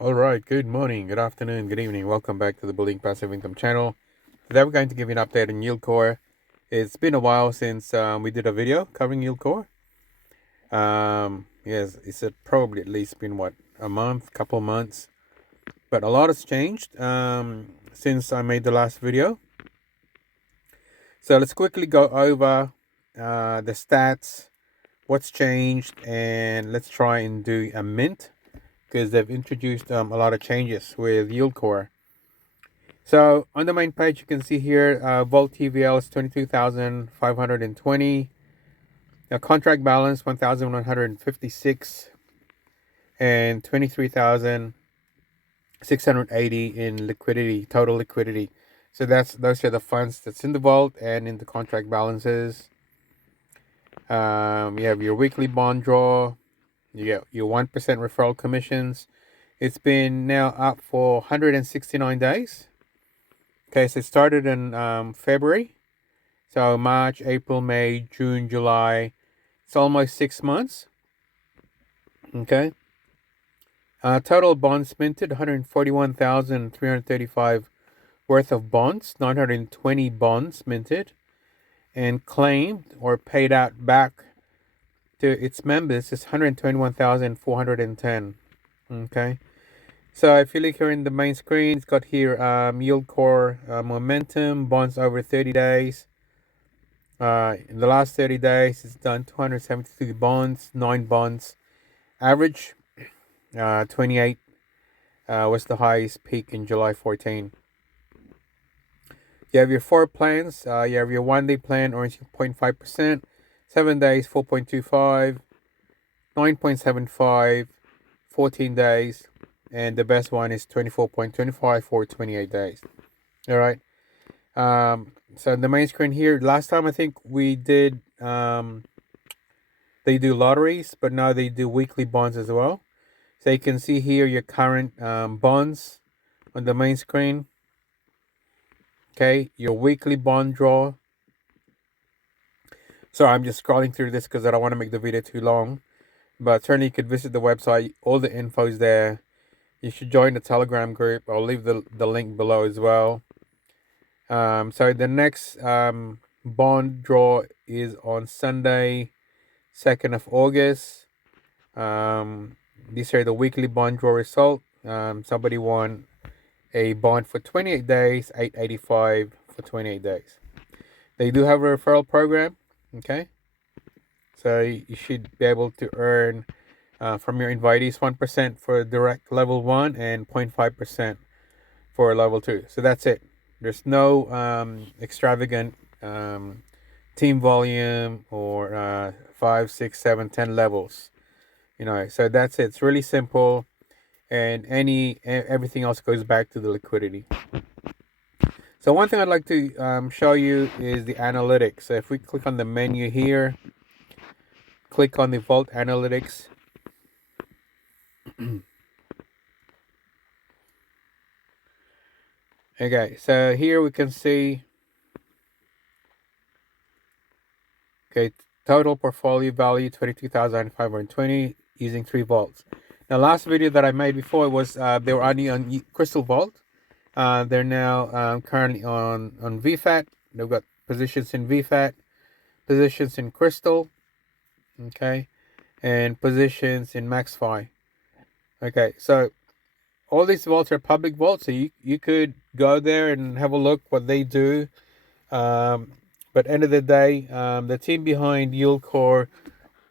All right, good morning, good afternoon, good evening. Welcome back to the Building Passive Income channel. Today we're going to give you an update on YieldCore. It's been a while since we did a video covering YieldCore. Yes, it's probably at least been a month, couple months, but a lot has changed since I made the last video. So let's quickly go over the stats, what's changed, and let's try and do a mint because they've introduced a lot of changes with YieldCore. So on the main page, you can see here, Volt TVL is 22,520. Now contract balance 1,156 and 23,680 in liquidity, total liquidity. So those are the funds that's in the vault and in the contract balances. You have your weekly bond draw. You get your 1% referral commissions. It's been now up for 169 days. Okay, so it started in February. So March, April, May, June, July. It's almost 6 months. Okay. Total bonds minted 141,335 worth of bonds, 920 bonds minted, and claimed or paid out back to its members is 121,410. Okay. So if you look here in the main screen, it's got here YieldCore momentum, bonds over 30 days. In the last 30 days, it's done 273 bonds, 9 bonds. Average 28 was the highest peak in July 14. You have your 4 plans. You have your 1-day plan, earns 0.5%, 7 days, 4.25, 9.75, 14 days, and the best one is 24.25 for 28 days. All right. So the main screen here, last time I think we did, they do lotteries, but now they do weekly bonds as well. So you can see here your current bonds on the main screen. Okay, your weekly bond draw. So I'm just scrolling through this because I don't want to make the video too long. But certainly you could visit the website. All the info is there. You should join the Telegram group. I'll leave the link below as well. So the next bond draw is on Sunday, 2nd of August. These are the weekly bond draw result. Somebody won a bond for 28 days, 885 for 28 days. They do have a referral program. Okay. So you should be able to earn from your invitees 1% for direct level 1 and 0.5% for level 2. So that's it. There's no extravagant team volume or 5, 6, 7, 10 levels. So that's it. It's really simple, and everything else goes back to the liquidity. So one thing I'd like to show you is the analytics. So if we click on the menu here, click on the Vault Analytics. Okay, so here we can see, okay, total portfolio value 22,520 using 3 vaults. Now, last video that I made before was they were only on Crystal Vault. They're now currently on VFAT. They've got positions in VFAT, positions in Crystal, okay, and positions in MaxFi. Okay, so all these vaults are public vaults, so you could go there and have a look what they do. But end of the day, the team behind YieldCore,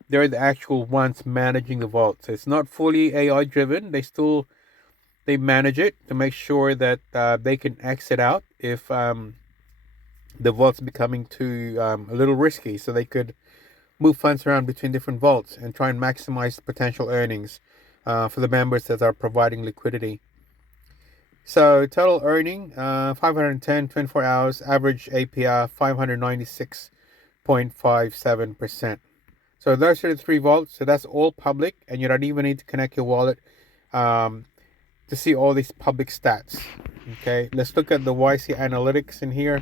they're the actual ones managing the vault. So it's not fully AI driven. They manage it to make sure that they can exit out if the vault's becoming too a little risky. So they could move funds around between different vaults and try and maximize the potential earnings for the members that are providing liquidity. So total earning 510 24 hours, average APR 596.57%. So those are the 3 vaults. So that's all public, and you don't even need to connect your wallet to see all these public stats. Okay, let's look at the YC analytics in here.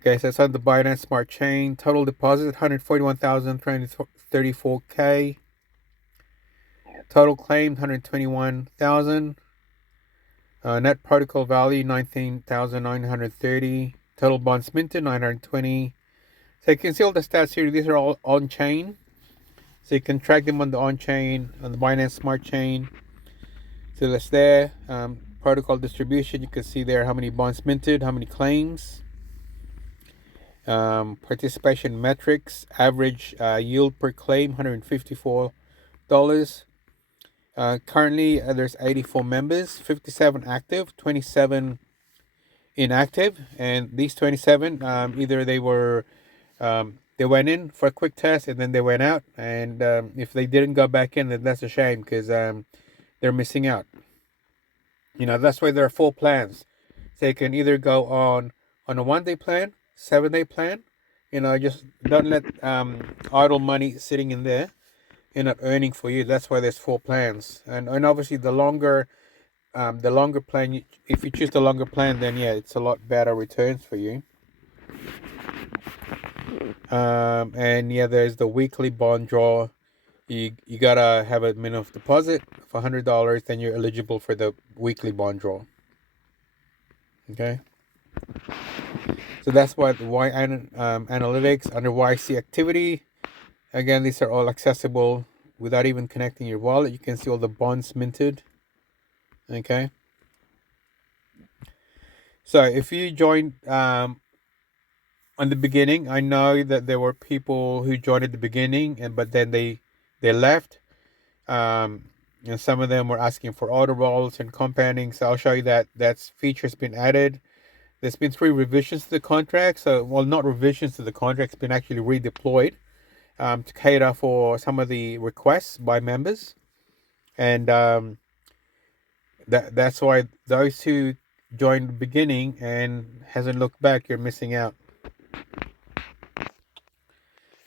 Okay, so it's on the Binance Smart Chain. Total deposit 141,334K. Total claimed 121,000. Net protocol value 19,930. Total bonds minted 920. So you can see all the stats here. These are all on chain. So you can track them on the on chain, on the Binance Smart Chain. So that's there. Protocol distribution. You can see there how many bonds minted, how many claims. Participation metrics. Average yield per claim $154. Currently, there's 84 members, 57 active, 27 inactive, and these 27 either they were they went in for a quick test and then they went out, and if they didn't go back in, then that's a shame because they're missing out. That's why there are full plans. So you can either go on a 1-day plan, 7-day plan. Just don't let idle money sitting in there and not earning for you. That's why there's 4 plans, and obviously the longer plan, if you choose the longer plan, then yeah, it's a lot better returns for you. And yeah, there's the weekly bond draw. You gotta have a minimum deposit of $100, then you're eligible for the weekly bond draw. Okay, so that's what analytics under YC activity. Again, these are all accessible without even connecting your wallet. You can see all the bonds minted. Okay, so if you joined on the beginning, I know that there were people who joined at the beginning, but then they left. Some of them were asking for auto rolls and compounding. So I'll show you that feature's been added. There's been 3 revisions to the contract. So, well, not revisions to the contract. It's been actually redeployed to cater for some of the requests by members. And that's why those who joined the beginning and hasn't looked back, you're missing out.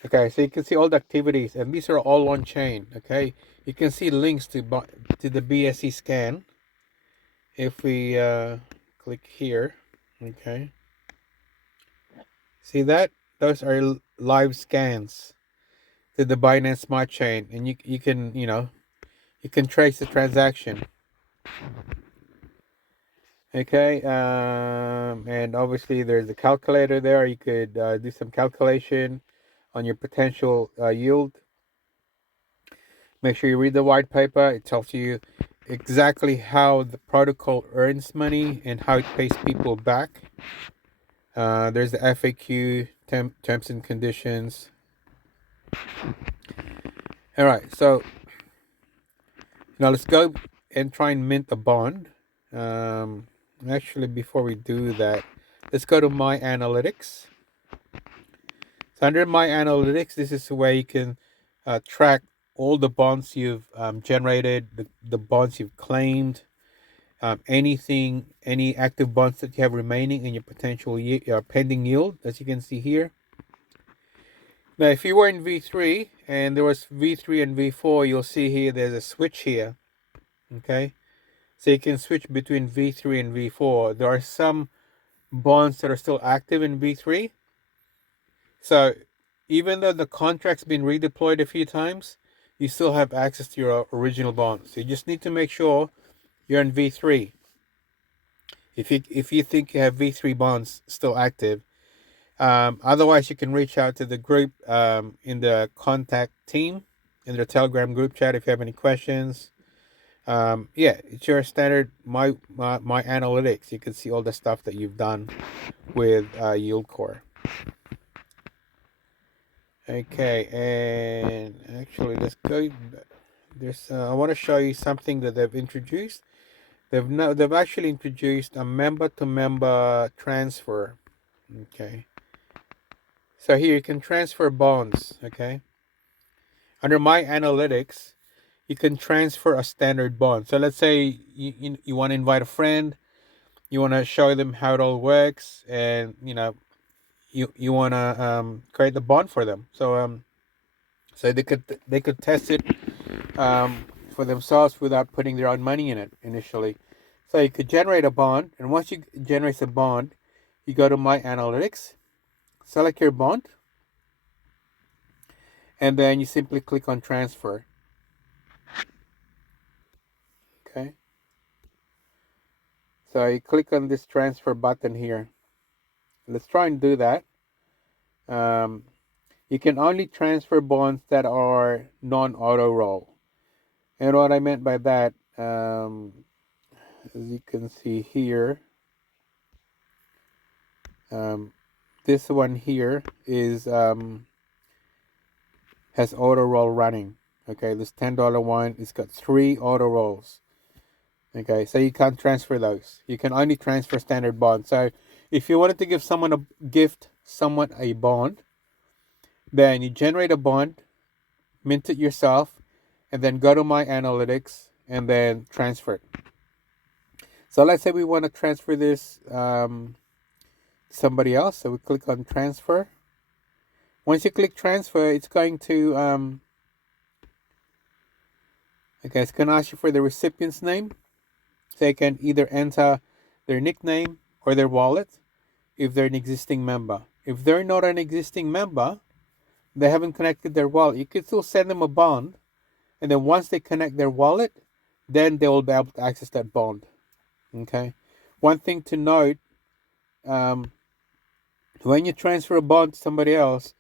Okay, so you can see all the activities, and these are all on chain. Okay, you can see links to the BSC scan. If we click here, okay, see that those are live scans to the Binance Smart Chain, and you can you can trace the transaction. Okay, and obviously there's a calculator there. You could do some calculation on your potential yield. Make sure you read the white paper. It tells you exactly how the protocol earns money and how it pays people back. There's the FAQ, terms and conditions. All right, so now let's go and try and mint a bond. Actually, before we do that, let's go to My Analytics. So under My Analytics, this is where you can track all the bonds you've generated, the bonds you've claimed, any active bonds that you have remaining in your potential pending yield, as you can see here. Now, if you were in V3 and there was V3 and V4, you'll see here there's a switch here. Okay, so you can switch between V3 and V4. There are some bonds that are still active in V3. So even though the contract's been redeployed a few times, you still have access to your original bonds. So you just need to make sure you're in V3. If you think you have V3 bonds still active, otherwise you can reach out to the group in the contact team in the Telegram group chat if you have any questions. Yeah, it's your standard my analytics. You can see all the stuff that you've done with YieldCore. Okay, and actually let's go. There's I want to show you something that they've introduced. They've actually introduced a member-to-member transfer. Okay, so here you can transfer bonds. Okay, under My Analytics, you can transfer a standard bond. So let's say you want to invite a friend, you want to show them how it all works, and you want to create the bond for them. So so they could test it for themselves without putting their own money in it initially. So you could generate a bond, and once you generate a bond, you go to My Analytics, select your bond, and then you simply click on transfer. So you click on this transfer button here. Let's try and do that. You can only transfer bonds that are non-auto roll. And what I meant by that, as you can see here, this one here is has auto roll running. Okay, this $10 one, it's got 3 auto rolls. Okay, so you can't transfer those. You can only transfer standard bonds. So if you wanted to give someone a bond, then you generate a bond, mint it yourself, and then go to my analytics and then transfer it. So let's say we want to transfer this somebody else. So we click on transfer. Once you click transfer, it's going to it's going to ask you for the recipient's name. So you can either enter their nickname or their wallet if they're an existing member. If they're not an existing member, they haven't connected their wallet, you could still send them a bond, and then once they connect their wallet, then they will be able to access that bond. Okay. One thing to note, when you transfer a bond to somebody else,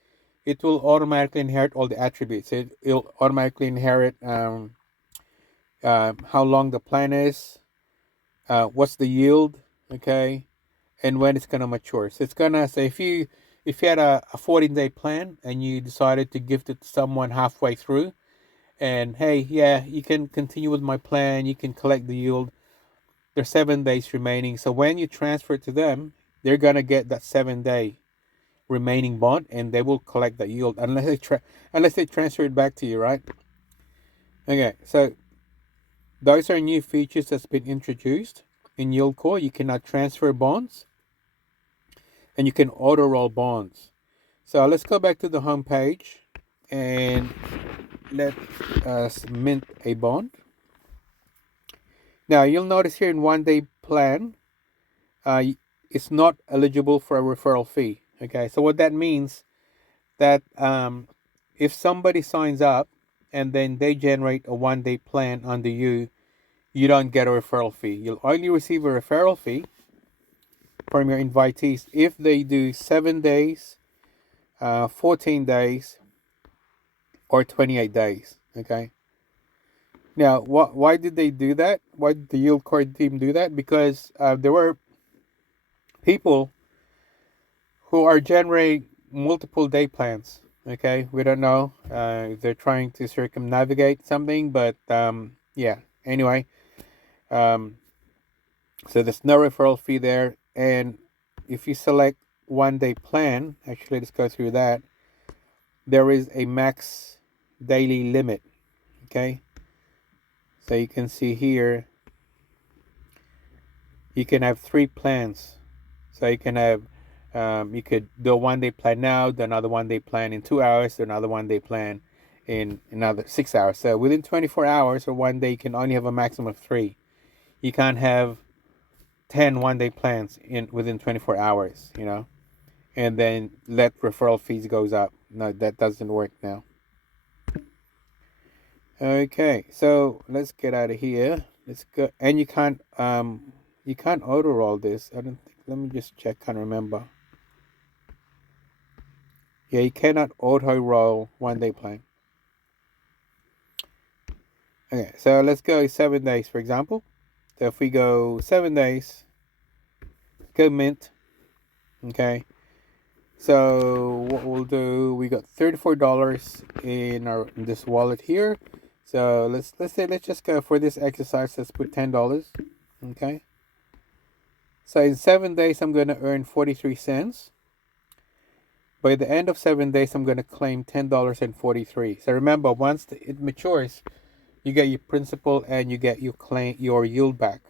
it will automatically inherit all the attributes. It'll automatically inherit how long the plan is, what's the yield, okay, and when it's gonna mature. So it's gonna say if you had a 14-day plan and you decided to gift it to someone halfway through, and hey, yeah, you can continue with my plan, you can collect the yield. There's 7 days remaining. So when you transfer it to them, they're gonna get that 7-day remaining bond, and they will collect that yield unless they transfer it back to you, right? Okay, so those are new features that's been introduced in YieldCore. You can now transfer bonds, and you can auto roll bonds. So let's go back to the home page and let us mint a bond. Now you'll notice here in 1-day plan, it's not eligible for a referral fee. Okay, so what that means that if somebody signs up and then they generate a 1-day plan under you, you don't get a referral fee. You'll only receive a referral fee from your invitees if they do 7 days, 14 days, or 28 days. Okay. Now, why did they do that? Why did the YieldCore team do that? Because there were people who are generating multiple day plans. Okay, we don't know if they're trying to circumnavigate something, but yeah. Anyway, so there's no referral fee there, and if you select 1-day plan, actually let's go through that. There is a max daily limit. Okay, so you can see here you can have 3 plans. So you can have you could do a 1-day plan now, do another 1-day plan in 2 hours, do another 1-day plan in another 6 hours. So within 24 hours or 1 day, you can only have a maximum of 3. You can't have 10 1-day plans within 24 hours, and then let referral fees goes up. No, that doesn't work now. Okay, so let's get out of here. Let's go, and you can't auto roll this. I don't think. Let me just check. Can't remember. Yeah, you cannot auto roll 1-day plan. Okay, so let's go 7 days, for example. So if we go 7 days, go mint. Okay. So what we'll do, we got $34 in this wallet here. So let's just go for this exercise. Let's put $10. Okay. So in 7 days, I'm gonna earn 43 cents. By the end of 7 days, I'm gonna claim $10.43. So remember, once it matures, you get your principal and you get your yield back.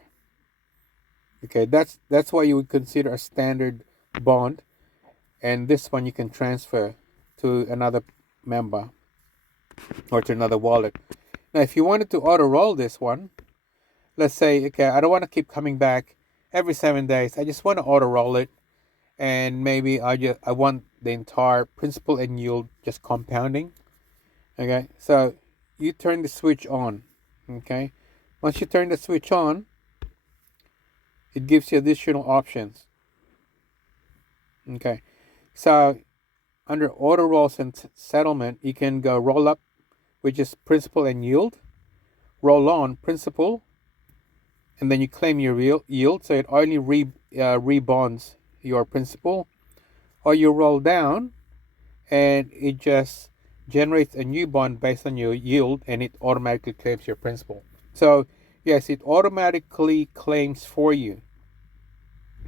Okay, that's why you would consider a standard bond, and this one you can transfer to another member or to another wallet. Now, if you wanted to auto roll this one, let's say, okay, I don't want to keep coming back every 7 days. I just want to auto roll it, and maybe I want the entire principal and yield just compounding. Okay, so you turn the switch on. Okay, once you turn the switch on, it gives you additional options. Okay, so under auto rolls and settlement, you can go roll up, which is principal and yield, roll on principal, and then you claim your yield, so it only rebonds your principal, or you roll down and it just generates a new bond based on your yield, and it automatically claims your principal. So yes, it automatically claims for you.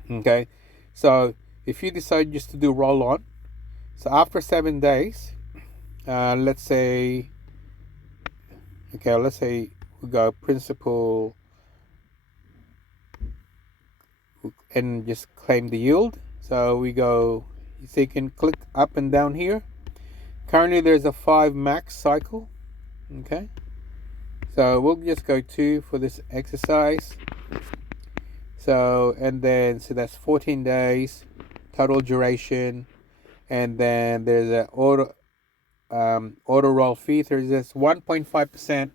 Okay, so if you decide just to do roll on, so after 7 days, let's say we go principal and just claim the yield. So we go, so you can click up and down here. Currently there's a 5 max cycle. Okay, so we'll just go 2 for this exercise. So, and then so that's 14 days total duration, and then there's a auto roll fee. There's this 1.5%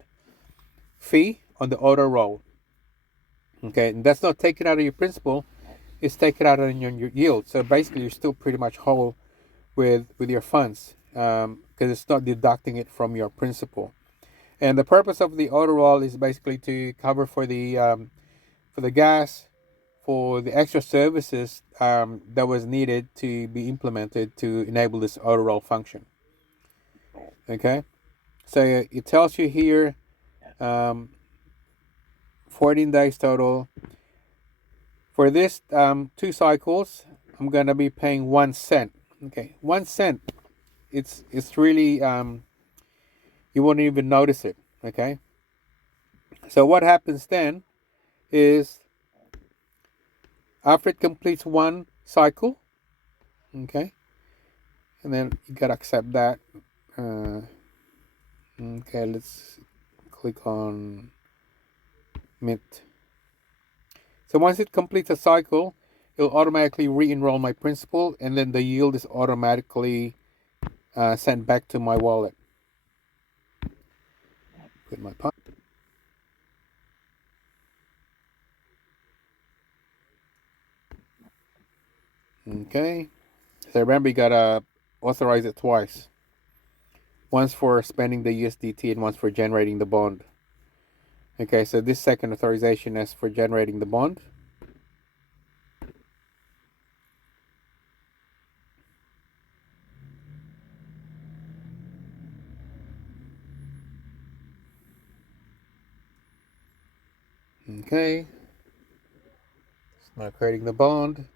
fee on the auto roll. Okay, and that's not taken out of your principal, it's taken out on your yield. So basically you're still pretty much whole with your funds, because it's not deducting it from your principal. And the purpose of the auto roll is basically to cover for the gas, for the extra services that was needed to be implemented to enable this auto roll function. Okay, so it tells you here 14 days total. For this 2 cycles, I'm gonna be paying 1 cent. Okay, 1 cent. It's really you won't even notice it. Okay, so what happens then is after it completes 1 cycle, okay, and then you gotta accept that. Okay, let's click on mint. So once it completes a cycle, it'll automatically re-enroll my principal, and then the yield is automatically sent back to my wallet. Put my pump. Okay, so remember you gotta authorize it twice. Once for spending the USDT and once for generating the bond. Okay, so this second authorization is for generating the bond. Okay, it's now creating the bond.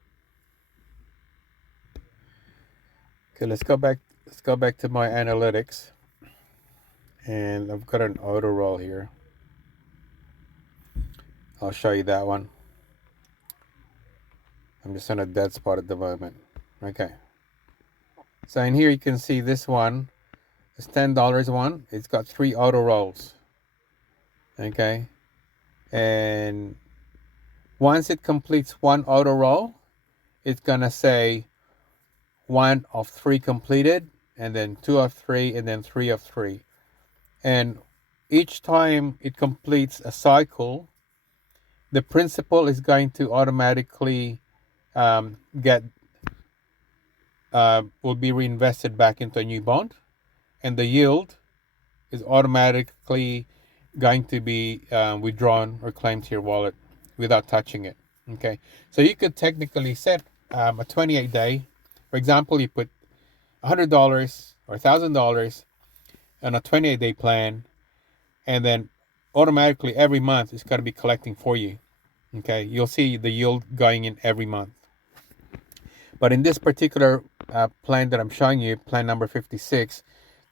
Okay, let's go back to my analytics, and I've got an auto roll here. I'll show you that one. I'm just on a dead spot at the moment. Okay, so in here you can see this one, this $10 one. It's got 3 auto rolls. Okay, and once it completes 1 auto roll, it's gonna say 1 of 3 completed, and then 2 of 3, and then 3 of 3. And each time it completes a cycle, the principal is going to automatically will be reinvested back into a new bond, and the yield is automatically going to be withdrawn or claimed to your wallet without touching it. Okay, so you could technically set a 28-day. For example, you put $100 or $1,000 on a 28-day plan, and then automatically every month it's going to be collecting for you. Okay, you'll see the yield going in every month. But in this particular plan that I'm showing you, plan number 56,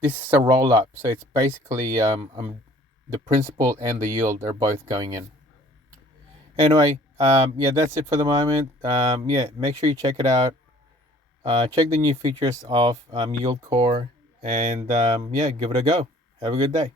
this is a roll up. So it's basically the principal and the yield are both going in. Anyway, yeah, that's it for the moment. Yeah, make sure you check it out. Check the new features of YieldCore, and yeah, give it a go. Have a good day.